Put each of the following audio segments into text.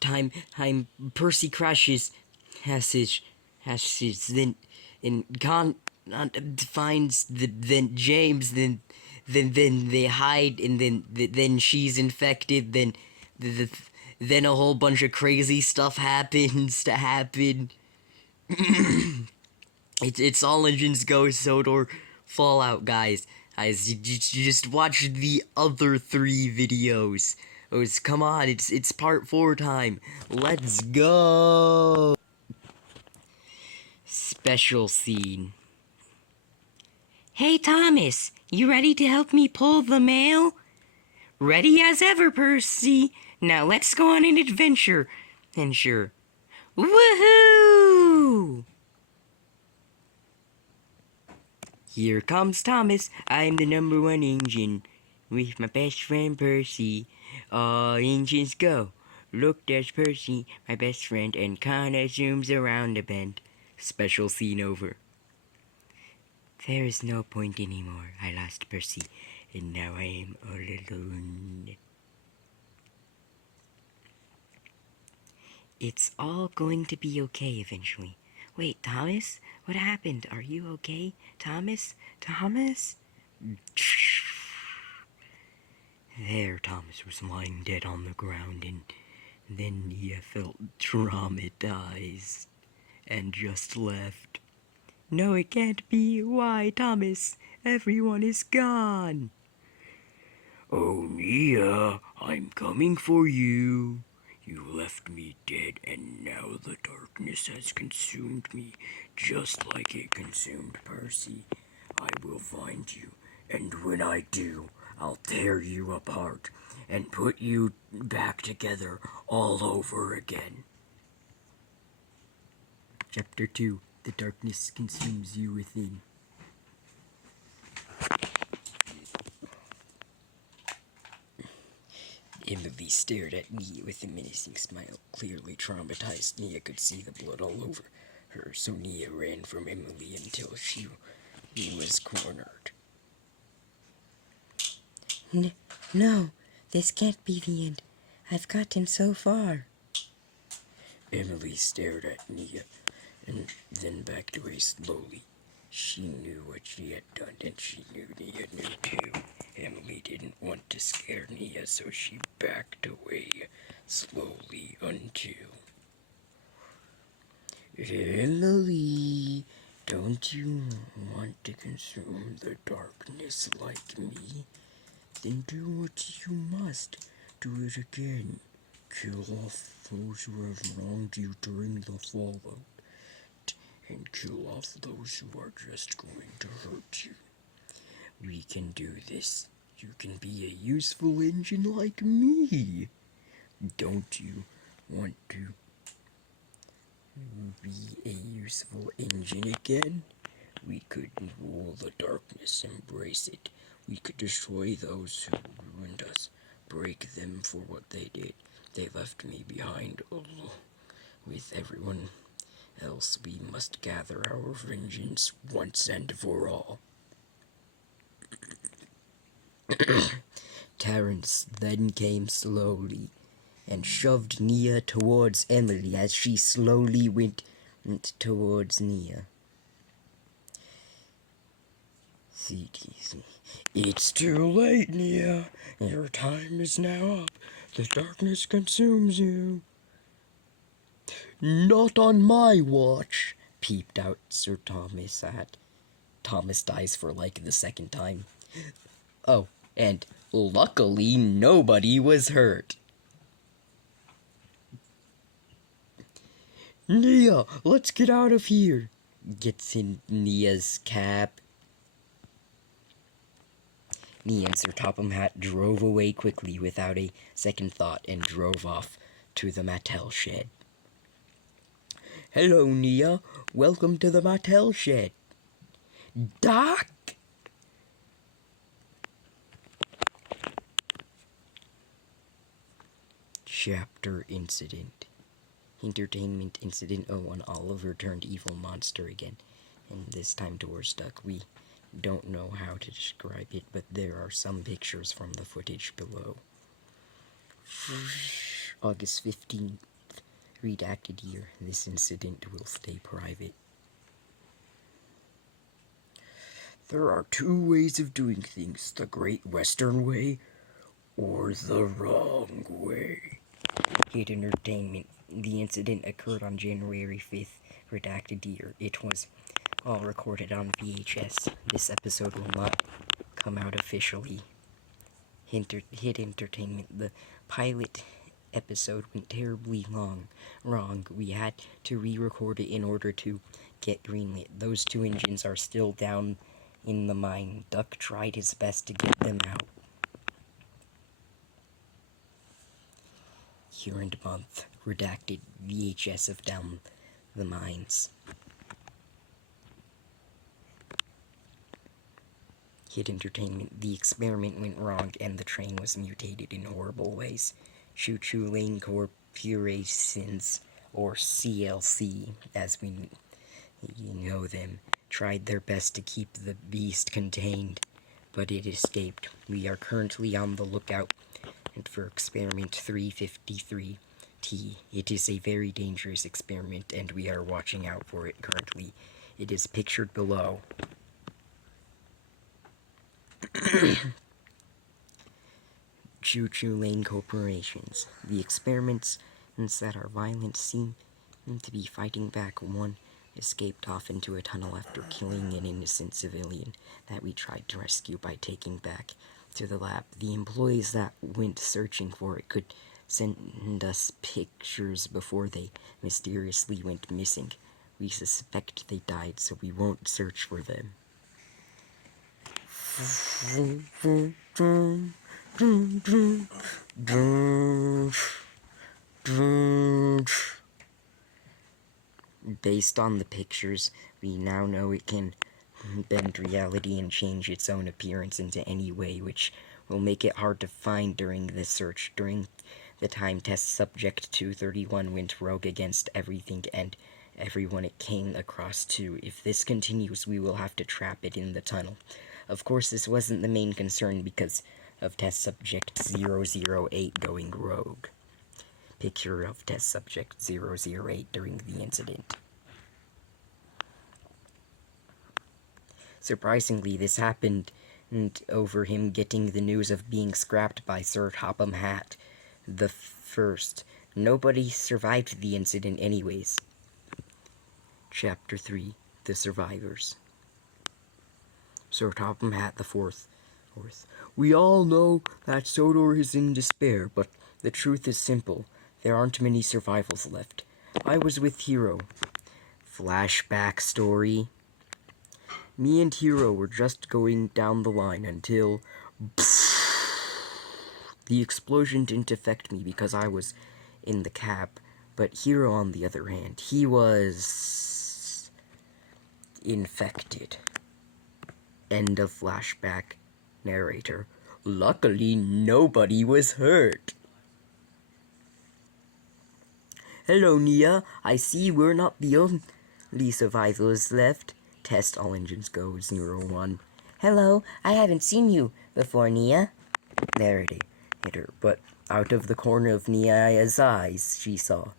time Percy crashes, hashes, then finds then James, then they hide, and then she's infected, then a whole bunch of crazy stuff happens to happen. It's all engines go Sodor Fallout, guys. You just watch the other 3 videos. Come on, it's part 4 time. Let's go. Special scene. Hey Thomas, you ready to help me pull the mail? Ready as ever, Percy. Now let's go on an adventure. Woohoo! Here comes Thomas, I'm the #1 engine, with my best friend Percy. All engines go. Look, there's Percy, my best friend, and kinda zooms around the bend. Special scene over. There is no point anymore. I lost Percy, and now I am all alone. It's all going to be okay eventually. Wait, Thomas? What happened? Are you okay? Thomas? Thomas? There, Thomas was lying dead on the ground, and then he felt traumatized and just left. No, it can't be. Why, Thomas? Everyone is gone. Oh, Nia, I'm coming for you. You left me dead, and now the darkness has consumed me, just like it consumed Percy. I will find you, and when I do, I'll tear you apart and put you back together all over again. Chapter 2. The darkness consumes you within. Emily stared at Nia with a menacing smile. Clearly traumatized, Nia could see the blood all over her, so Nia ran from Emily until she was cornered. No, this can't be the end. I've gotten so far. Emily stared at Nia and then backed away slowly. She knew what she had done, and she knew Nia knew too. Emily didn't want to scare Nia, so she backed away slowly until... Emily, don't you want to consume the darkness like me? Then do what you must. Do it again. Kill off those who have wronged you during the fallout, and kill off those who are just going to hurt you. We can do this. You can be a useful engine like me. Don't you want to be a useful engine again? We could rule the darkness, embrace it. We could destroy those who ruined us, break them for what they did. They left me behind with everyone else. We must gather our vengeance once and for all. Terence then came slowly and shoved Nia towards Emily as she slowly went towards Nia. It's too late, Nia. Your time is now up. The darkness consumes you. Not on my watch, peeped out Sir Thomas at. Thomas dies for like the 2nd time. Oh, and luckily nobody was hurt. Nia, let's get out of here. Gets in Nia's cab. Nia and Sir Topham Hatt drove away quickly without a second thought and drove off to the Mattel shed. Hello, Nia. Welcome to the Mattel shed. Doc? Chapter Incident. Entertainment Incident 01. Oliver turned evil monster again, and this time towards Duck. We don't know how to describe it, but there are some pictures from the footage below. August 15th. Redacted year. This incident will stay private. There are two ways of doing things, the Great Western Way or the wrong way. Hit Entertainment. The incident occurred on January 5th. Redacted year. It was all recorded on VHS. This episode will not come out officially. Hit Entertainment. The pilot episode went terribly wrong. We had to re-record it in order to get greenlit. Those two engines are still down in the mine. Duck tried his best to get them out. Year and month. Redacted VHS of Down the Mines. Hit Entertainment. The experiment went wrong and the train was mutated in horrible ways. Choo-Choo Lane Corporations, or CLC, as we know them, tried their best to keep the beast contained, but it escaped. We are currently on the lookout for Experiment 353T. It is a very dangerous experiment, and we are watching out for it currently. It is pictured below. Choo-Choo Lane Corporations. The experiments that are violent seem to be fighting back. One escaped off into a tunnel after killing an innocent civilian that we tried to rescue by taking back to the lab. The employees that went searching for it could send us pictures before they mysteriously went missing. We suspect they died, so we won't search for them. Based on the pictures, we now know it can bend reality and change its own appearance into any way, which will make it hard to find during this search. During the time test subject 231 went rogue against everything and everyone it came across too. If this continues, we will have to trap it in the tunnel. Of course, this wasn't the main concern because of test subject 008 going rogue. Picture of test subject 008 during the incident. Surprisingly, this happened over him getting the news of being scrapped by Sir Topham Hatt the First. Nobody survived the incident anyways. Chapter 3. The Survivors. Sir Topham Hatt the Fourth. We all know that Sodor is in despair, but the truth is simple. There aren't many survivals left. I was with Hero. Flashback story. Me and Hero were just going down the line until... The explosion didn't affect me because I was in the cab, but Hero, on the other hand, he was... infected. End of flashback. Narrator. Luckily, nobody was hurt. Hello, Nia. I see we're not the only survivors left. Test all engines go 01. Hello, I haven't seen you before, Nia. Narrator. But out of the corner of Nia's eyes, she saw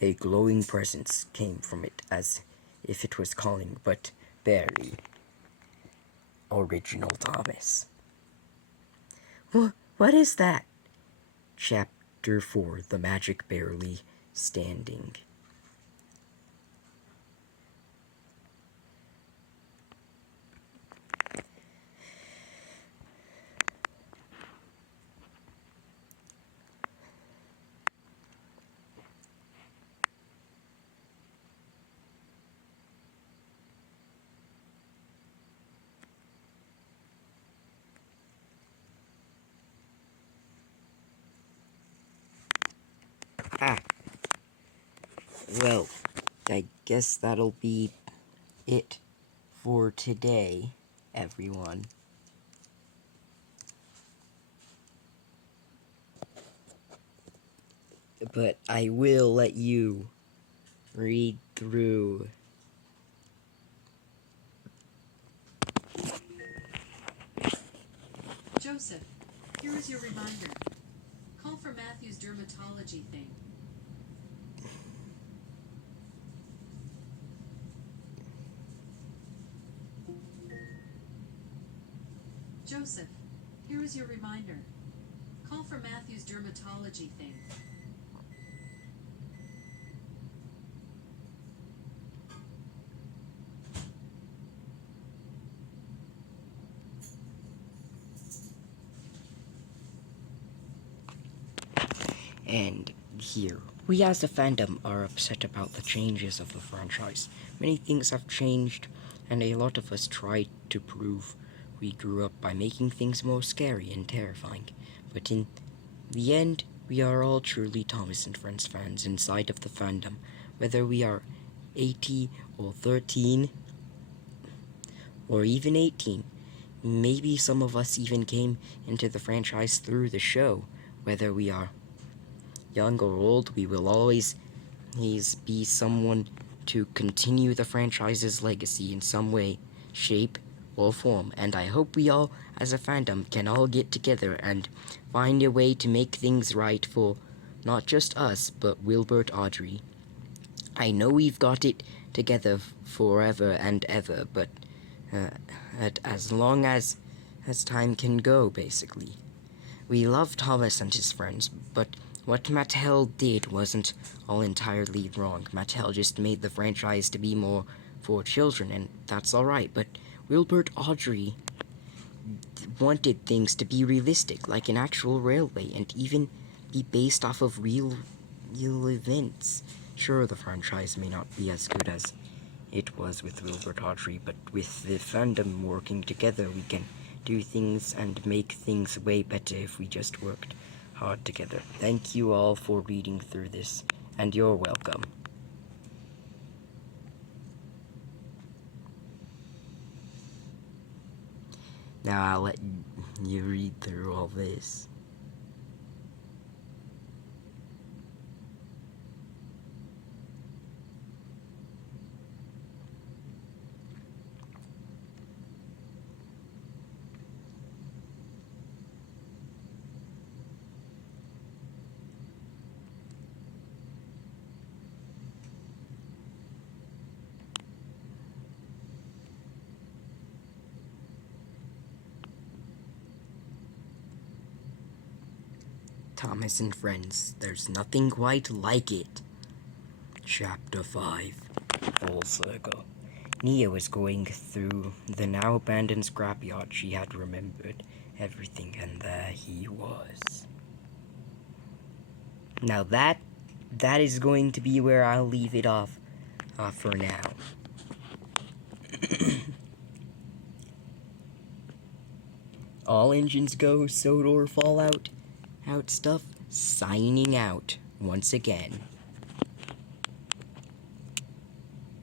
a glowing presence came from it as if it was calling, but barely. Original Thomas. What is that? Chapter 4. The Magic Barely Standing. Well, I guess that'll be it for today, everyone. But I will let you read through. Joseph, here is your reminder. Call for Matthew's dermatology thing. Joseph, here is your reminder. Call for Matthew's dermatology thing. And here, we as a fandom are upset about the changes of the franchise. Many things have changed, and a lot of us tried to prove we grew up by making things more scary and terrifying. But in the end, we are all truly Thomas and Friends fans inside of the fandom, whether we are 80 or 13 or even 18. Maybe some of us even came into the franchise through the show. Whether we are young or old, we will always be someone to continue the franchise's legacy in some way, shape, or form. And I hope we all, as a fandom, can all get together and find a way to make things right for not just us, but Wilbert Audrey. I know we've got it together forever and ever, but as long as time can go, basically. We love Thomas and his friends, but what Mattel did wasn't all entirely wrong. Mattel just made the franchise to be more for children, and that's alright, but Wilbert Audrey wanted things to be realistic, like an actual railway, and even be based off of real events. Sure, the franchise may not be as good as it was with Wilbert Audrey, but with the fandom working together, we can do things and make things way better if we just worked hard together. Thank you all for reading through this, and you're welcome. Now I'll let you read through all this. Thomas and Friends, there's nothing quite like it. Chapter 5, Full Circle. Nia was going through the now abandoned scrapyard. She had remembered everything, and there he was. Now that is going to be where I'll leave it off for now. All engines go, Sodor Fallout stuff, signing out once again.